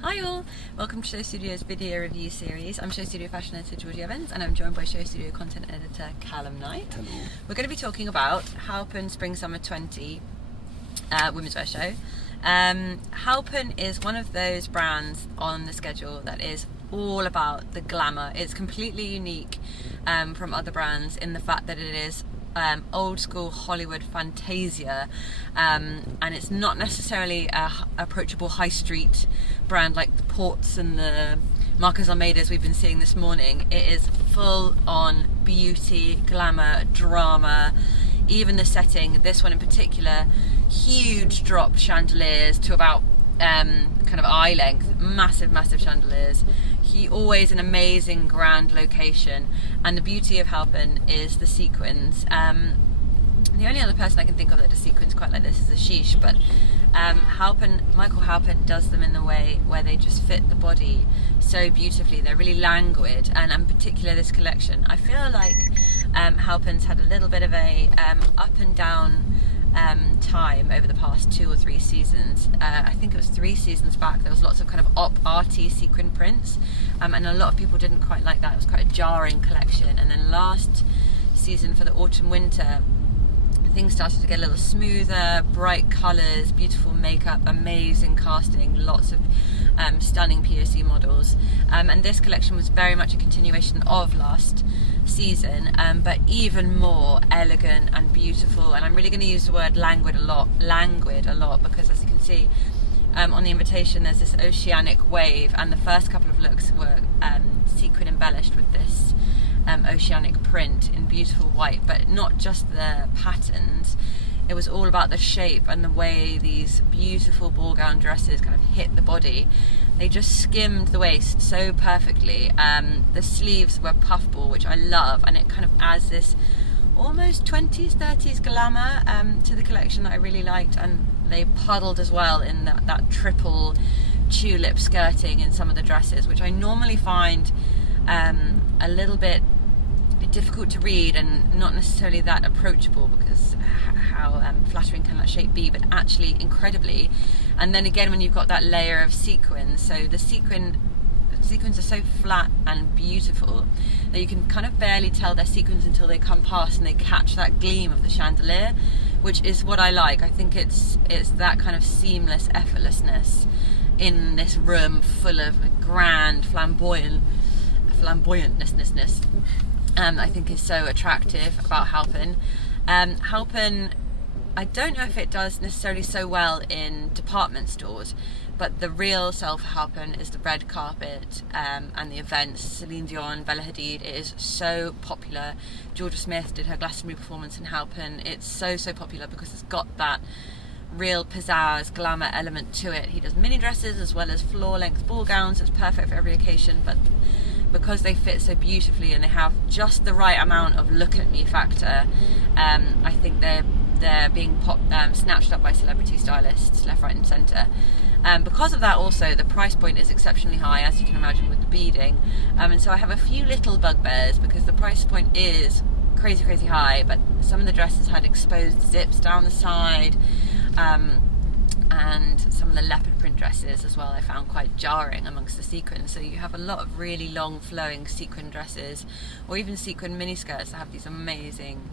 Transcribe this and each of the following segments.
Hi all, welcome to SHOWstudio's video review series. I'm SHOWstudio fashion editor Georgina Evans and I'm joined by SHOWstudio content editor Calum Knight. Hello. We're going to be talking about Halpern Spring Summer 20 Womenswear show. Halpern is one of those brands on the schedule that is all about the glamour. It's completely unique from other brands in the fact that it is old school Hollywood fantasia, and it's not necessarily a approachable high street brand like the Ports and the Marcos Almeidas we've been seeing this morning. It is full on beauty, glamour, drama. Even the setting, this one in particular, huge dropped chandeliers to about kind of eye length, massive chandeliers. Always an amazing grand location, and the beauty of Halpern is the sequins. The only other person I can think of that does sequins quite like this is Ashish, but Michael Halpern does them in the way where they just fit the body so beautifully. They're really languid, and in particular this collection, I feel like Halpern's had a little bit of a up and down time over the past 2 or 3 seasons. I think it was 3 seasons back, there was lots of kind of arty sequin prints, and a lot of people didn't quite like that. It was quite a jarring collection, and then last season for the autumn winter things started to get a little smoother, bright colours, beautiful makeup, amazing casting, lots of stunning POC models, and this collection was very much a continuation of last season, but even more elegant and beautiful. And I'm really going to use the word languid a lot because, as you can see on the invitation, there's this oceanic wave, and the first couple of looks were sequin embellished with this oceanic print in beautiful white, but not just the patterns. It was all about the shape and the way these beautiful ball gown dresses kind of hit the body. They just skimmed the waist so perfectly. The sleeves were puffball, which I love, and it kind of adds this almost 20s, 30s glamour to the collection that I really liked. And they puddled as well in that triple tulip skirting in some of the dresses, which I normally find a little bit difficult to read and not necessarily that approachable, because how flattering can that shape be, but actually incredibly. And then again, when you've got that layer of sequins, so the sequins are so flat and beautiful that you can kind of barely tell they're sequins until they come past and they catch that gleam of the chandelier, which is what I like. I think it's that kind of seamless effortlessness in this room full of grand flamboyantness. I think is so attractive about Halpern. Halpern, I don't know if it does necessarily so well in department stores, but the real sell for Halpern is the red carpet and the events. Celine Dion, Bella Hadid, it is so popular. Georgia Smith did her Glastonbury performance in Halpern. It's so popular because it's got that real pizzazz, glamour element to it. He does mini dresses as well as floor length ball gowns. It's perfect for every occasion, but because they fit so beautifully and they have just the right amount of look at me factor, I think they're being snatched up by celebrity stylists left, right and centre. Because of that also, the price point is exceptionally high, as you can imagine, with the beading, and so I have a few little bugbears because the price point is crazy high, but some of the dresses had exposed zips down the side, and some of the leopard print dresses as well I found quite jarring amongst the sequins. So you have a lot of really long flowing sequin dresses, or even sequin miniskirts that have these amazing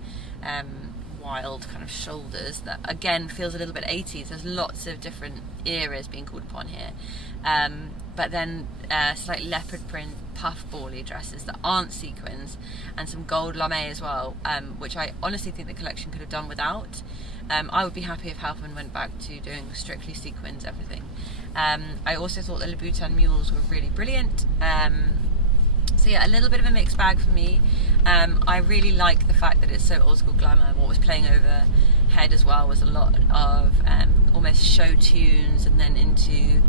wild kind of shoulders that again feels a little bit 80s. There's lots of different eras being called upon here, but then slightly leopard print puff-bally dresses that aren't sequins, and some gold lame as well, which I honestly think the collection could have done without. I would be happy if Halpern went back to doing strictly sequins everything. I also thought the Louboutin mules were really brilliant. So yeah, a little bit of a mixed bag for me. I really like the fact that it's so old school glamour. What was playing overhead as well was a lot of almost show tunes, and then into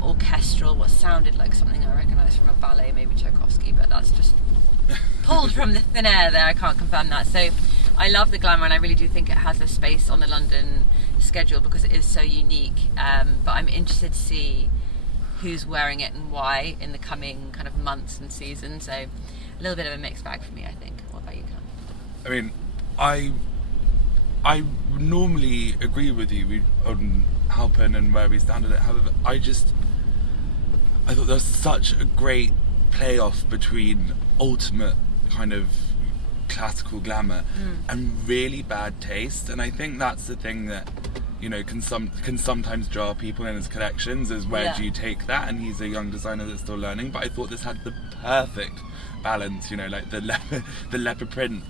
orchestral, what sounded like something I recognised from a ballet, maybe Tchaikovsky, but that's just pulled from the thin air there. I can't confirm that. So I love the glamour, and I really do think it has a space on the London schedule because it is so unique. But I'm interested to see who's wearing it and why in the coming kind of months and seasons. So a little bit of a mixed bag for me, I think. What about you, Cam? I mean, I normally agree with you on Halpern and where we stand on it. However, I thought there was such a great playoff between ultimate kind of classical glamour and really bad taste, and I think that's the thing that, you know, can sometimes jar people in his collections, is where do you take that? And he's a young designer that's still learning, but I thought this had the perfect balance, you know, like the leopard print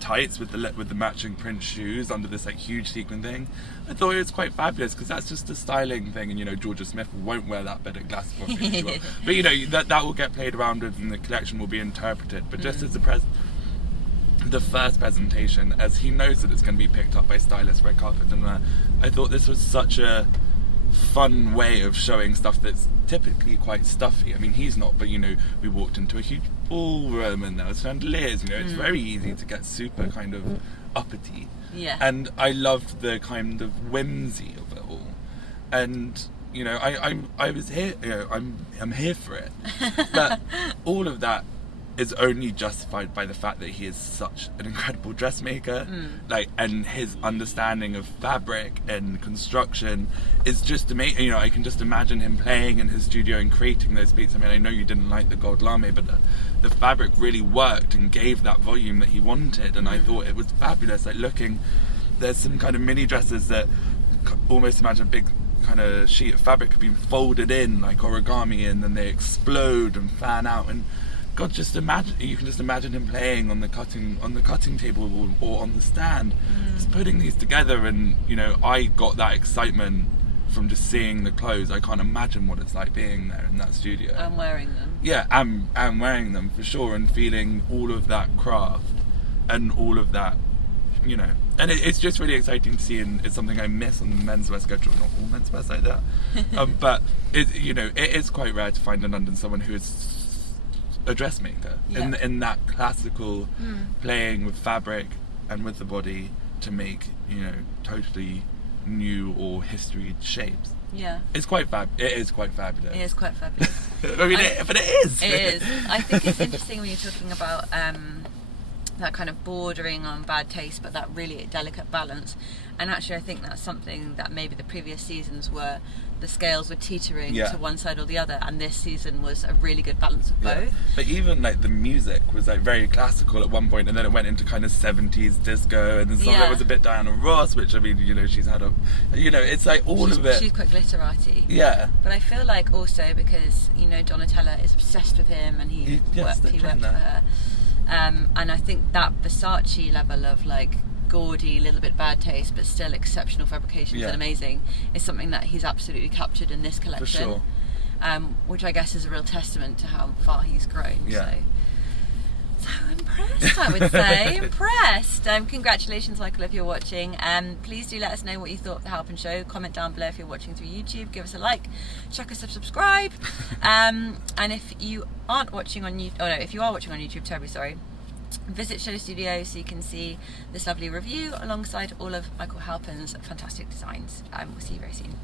tights with the matching print shoes under this like huge sequin thing. I thought it was quite fabulous, because that's just a styling thing, and you know, Georgia Smith won't wear that bed at Glasgow, I'm pretty sure. But you know, that will get played around with and the collection will be interpreted, but just as the first presentation, as he knows that it's going to be picked up by stylists, red carpet and that, I thought this was such a fun way of showing stuff that's typically quite stuffy. I mean, he's not, but you know, we walked into a huge ballroom and there was chandeliers, you know, it's very easy to get super kind of uppity. Yeah. And I loved the kind of whimsy of it all. And you know, I was here, you know, I'm here for it. But all of that is only justified by the fact that he is such an incredible dressmaker, like, and his understanding of fabric and construction is just amazing. You know, I can just imagine him playing in his studio and creating those beats. I mean, I know you didn't like the gold lame, but the fabric really worked and gave that volume that he wanted, and I thought it was fabulous. Like, looking, there's some kind of mini dresses that almost imagine a big kind of sheet of fabric being folded in like origami, and then they explode and fan out, and God, just imagine, you can just imagine him playing on the cutting table or on the stand, just putting these together. And you know, I got that excitement from just seeing the clothes. I can't imagine what it's like being there in that studio. I'm wearing them. Yeah, I'm wearing them for sure, and feeling all of that craft and all of that, you know. And it's just really exciting to see, and it's something I miss on the menswear schedule. Not all menswear's like that, but you know, it is quite rare to find in London someone who is a dressmaker in that classical playing with fabric and with the body to make, you know, totally new or history shapes. Yeah, it's quite it is quite fabulous. It is quite fabulous. I mean, but it is. It is. I think it's interesting when you're talking about that kind of bordering on bad taste, but that really delicate balance. And actually, I think that's something that maybe the previous seasons were, the scales were teetering to one side or the other, and this season was a really good balance of both. But even like the music was like very classical at one point, and then it went into kind of 70s disco, and then some of it was a bit Diana Ross, which, I mean, you know, she's had a, you know, it's like all of it. She's quite glitterati. Yeah. But I feel like also because, you know, Donatella is obsessed with him, and he worked for her. And I think that Versace level of like gaudy, little bit bad taste, but still exceptional fabrications and amazing, is something that he's absolutely captured in this collection. For sure. Which I guess is a real testament to how far he's grown. Yeah. So impressed, I would say. Impressed. Congratulations, Michael, if you're watching. Please do let us know what you thought of the Halpern show. Comment down below if you're watching through YouTube. Give us a like. Chuck us a subscribe. And if you aren't watching on YouTube, if you are watching on YouTube, terribly sorry, visit SHOWstudio so you can see this lovely review alongside all of Michael Halpern's fantastic designs. We'll see you very soon.